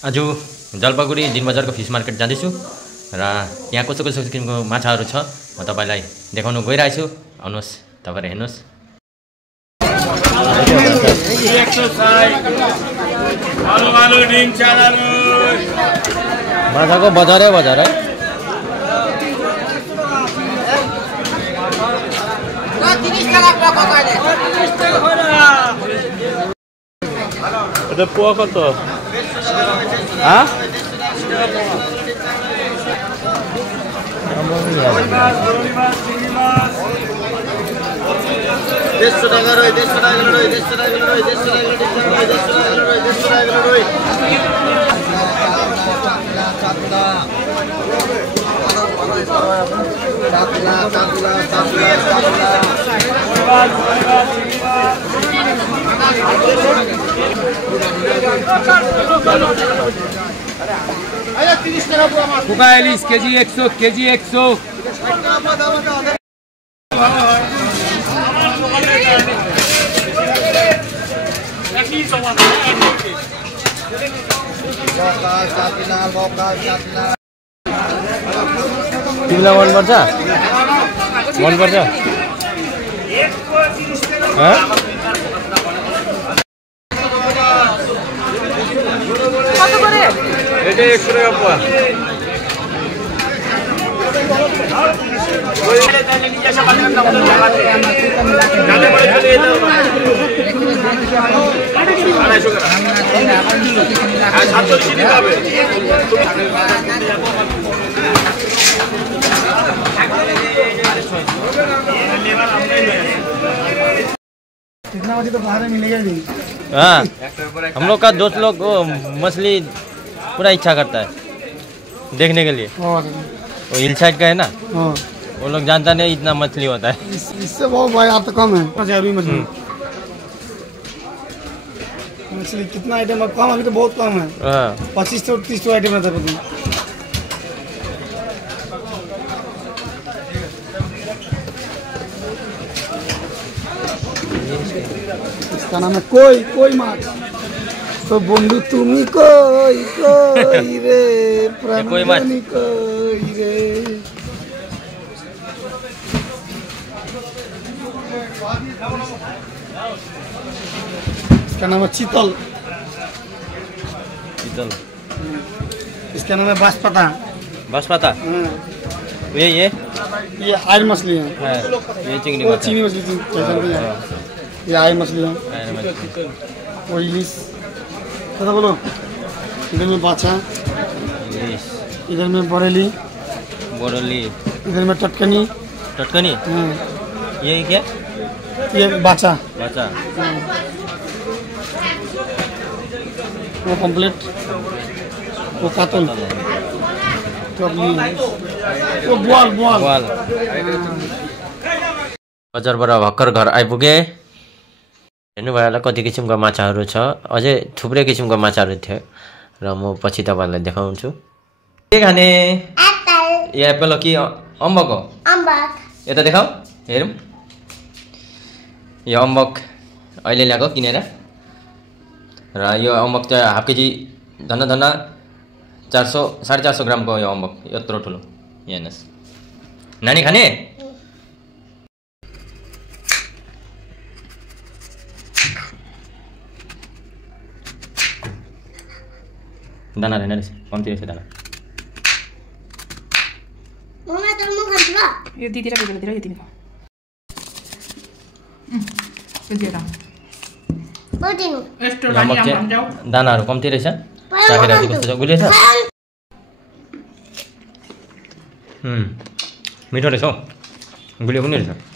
आज जलपाइगुडी दिन बजारको फिस मार्केट जाँदैछु र यहाँ कस्तो कस्तो किसिमको माछाहरू छ म तपाईलाई देखाउन गइरहेछु। आउनुहोस् तपाईहरु हेर्नुहोस्। माछाको बजारै बजार है। এটা পোয়া কত? হ্যাঁ 150 টাকা রই 150 টাকা রই 150 টাকা রই 150 টাকা রই 150 টাকা রই 150 টাকা রই Cucaelis, keji 100, keji 100. तिमीलाई मन पर्छ? मन पर्छ? এটা 100 টাকা পোয়া। कितना बजे तो बाहर मिलेगा नहीं। हाँ हम लोग का दोस्त लोग मछली पूरा इच्छा करता है देखने के लिए। वो हिल साइड का है ना, वो लोग जानता नहीं इतना मछली होता है। इससे बहुत भाई आप तो कम है मछली। मछली कितना आइटम है? कम अभी तो बहुत कम है। 25-30 आइटम रहता है। इसका नाम है कोई माछ। तो बंधु तुम्हें कोई रे कोई माछ कोई रे। इसका नाम है चीतल। इसका नाम है बांसपाता। बांसपाता ये आयर मछली है। ये चिंगड़ी मछली ये आयर मछली है। वो इलिश पता बोलो। इधर में बाछा, इधर में बरेली, इधर में टटकनी। ये क्या? ये बाछा। वो कंप्लीट, वो कातल, वो बुआल। बजारबाट भर्खर घर आइपुगे। हेर्नुभयो होला कति किसिमको माछाहरू छ। अझै थुप्रै किसिमको माछाहरू थियो र म पछि तपाईहरुलाई देखाउँछु। के खाने? एप्पल। एप्पल हो कि अम्बक हो? अम्बक। यता देखाऊ हेरौँ। यो अम्बक अहिले ल्याएको किनेर र यो अम्बक चाहिँ हाफ केजी धन्न 400-450 ग्रामको यो अम्बक यत्रो ठुलो। हेर्नुहोस् नानी खाने? दाना रहेन रहेछ, कम्ती रहेछ दाना। यो दिदी र बेबेले दिएर यो तिमीको दानाहरू कम्ती रहेछ। राखेर कस्तो छ? गुलियो छ? मिठो रहेछ हौ, गुलियो पनि रहेछ।